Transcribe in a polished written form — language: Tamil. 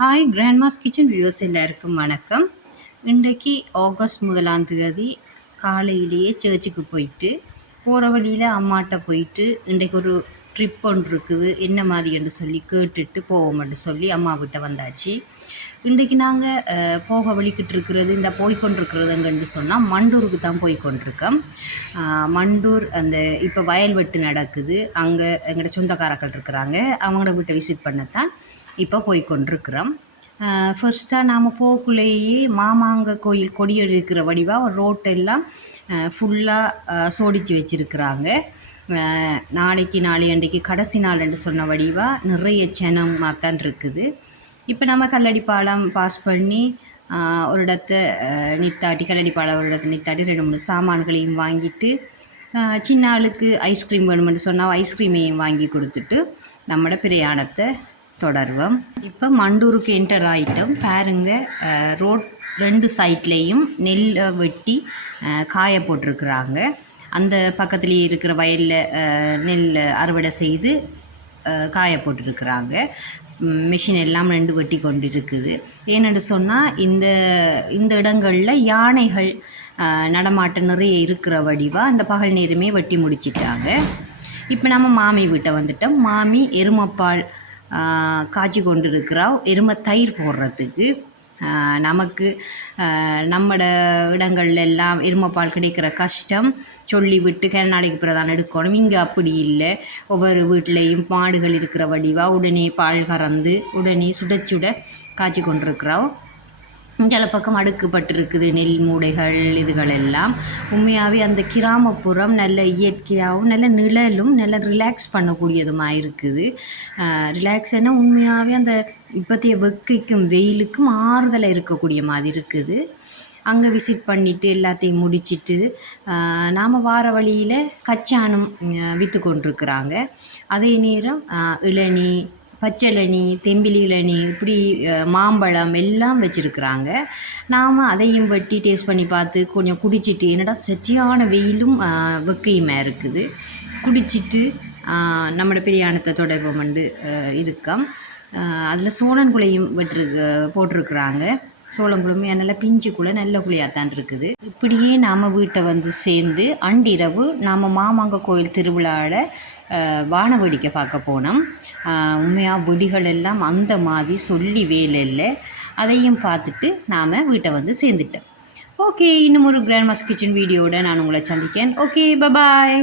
ஹாய் கிராண்ட்மாஸ் கிச்சன் வியூவர்ஸ் எல்லாருக்கும் வணக்கம். இன்றைக்கு ஆகஸ்ட் 1ஆம் தேதி காலையிலேயே சர்ச்சுக்கு போயிட்டு போகிற வழியில் அம்மாட்ட போயிட்டு இன்றைக்கு ஒரு ட்ரிப் ஒன்று இருக்குது என்ன மாதிரி என்று சொல்லி கேட்டுட்டு போவோம்னு சொல்லி அம்மா கிட்ட வந்தாச்சு. இன்றைக்கு நாங்கள் போக வலிக்கிட்டு இருக்கிறது இந்த போய்கொண்டிருக்கிறதுங்கன்னு சொன்னால் மண்டூருக்கு தான் போய்கொண்டிருக்கோம். மண்டூர் அந்த இப்போ வயல்வெட்டு நடக்குது, அங்கே எங்களோட சொந்தக்காரர்கள் இருக்கிறாங்க, அவங்கள வீட்டை விசிட் பண்ணத்தான் இப்போ போய்கொண்டிருக்கிறோம். ஃபர்ஸ்ட்டாக நாம் போக்குள்ளேயே மாமாங்க கோயில் கொடியேறி இருக்கிற வடிவாக ரோட்டெல்லாம் ஃபுல்லாக சோடிச்சு வச்சுருக்குறாங்க. நாளைக்கு அன்றைக்கு கடைசி நாள் என்று சொன்ன வடிவாக நிறைய ஜனமாக தான் இருக்குது. இப்போ நம்ம கல்லடி பாலம் பாஸ் பண்ணி ஒரு இடத்த நித்தாட்டி கல்லடி பாலம் ஒரு இடத்த நித்தாட்டி 2-3 சாமான்களையும் வாங்கிட்டு சின்ன ஆளுக்கு ஐஸ்கிரீம் வேணுமென்று சொன்னால் ஐஸ்கிரீமையும் வாங்கி கொடுத்துட்டு நம்மளோட பிரயாணத்தை தொடர்வோம். இப்போ மண்டூருக்கு என்டர் ஆகிட்டோம். பாருங்க, ரோட் 2 சைட்லேயும் நெல்லை வெட்டி காய போட்டிருக்குறாங்க. அந்த பக்கத்துலேயே இருக்கிற வயலில் நெல் அறுவடை செய்து காய போட்டிருக்கிறாங்க. மிஷின் எல்லாம் 2 வெட்டி கொண்டு இருக்குது. ஏன்னு சொன்னால் இந்த இடங்களில் யானைகள் நடமாட்டம் நிறைய இருக்கிற வடிவாக அந்த பகல் நேரமே வெட்டி முடிச்சிட்டாங்க. இப்போ நம்ம மாமி வீட்டை வந்துட்டோம். மாமி எருமைப்பால் காய்ச்சி கொண்டு இருக்கிறா எருமை தயிர் போடுறதுக்கு. நமக்கு நம்மட இடங்கள்ல எல்லாம் எருமைப்பால் கிடைக்கிற கஷ்டம் சொல்லி விட்டு நாளைக்கு பிரதான எடுக்கணும். இங்கே அப்படி இல்லை. ஒவ்வொரு வீட்லேயும் மாடுகள் இருக்கிற வடிவாக உடனே பால் கறந்து உடனே சுட காய்ச்சி கொண்டிருக்கிறா. சில பக்கம் அடுக்கப்பட்டிருக்குது நெல் மூடைகள் இதுகள் எல்லாம். உண்மையாகவே அந்த கிராமப்புறம் நல்ல இயற்கையாகவும் நல்ல நிழலும் நல்ல ரிலாக்ஸ் பண்ணக்கூடியதுமாக இருக்குது. ரிலாக்ஸ்னால் உண்மையாகவே அந்த இப்போத்தைய வெக்கைக்கும் வெயிலுக்கும் ஆறுதலாக இருக்கக்கூடிய மாதிரி இருக்குது. அங்கே விசிட் பண்ணிவிட்டு எல்லாத்தையும் முடிச்சுட்டு நாம் வார வழியில் கச்சானம் விற்று கொண்டிருக்கிறாங்க. அதே நேரம் இளநீ, பச்சளநீ, தெம்பிலி இளநீ, இப்படி மாம்பழம் எல்லாம் வச்சுருக்குறாங்க. நாம் அதையும் வெட்டி டேஸ்ட் பண்ணி பார்த்து கொஞ்சம் குடிச்சிட்டு என்னடா சரியான வெயிலும் வெக்கையுமா இருக்குது குடிச்சிட்டு நம்மளோட பிரயாணத்தை தொடர்போம்னு இருக்கோம். அதில் சோளங்குலையும் போட்டிருக்குறாங்க. சோளங்குழுமே நல்லா பிஞ்சுக்குள்ளே நல்ல குழியாத்தான் இருக்குது. இப்படியே நாம் வீட்டை வந்து சேர்ந்து அன்றிரவு நாம் மாமாங்க கோயில் திருவிழாவில் வான வேடிக்கை பார்க்க போனோம். உண்மையாக வெடிகள் எல்லாம் அந்த மாதிரி சொல்லி வேலை இல்லை. அதையும் பார்த்துட்டு நாம் வீட்டை வந்து சேர்ந்துட்டோம். ஓகே, இன்னும் ஒரு கிராண்ட்மாஸ் கிச்சன் வீடியோட நான் உங்களை சந்திக்கிறேன். Okay, bye bye.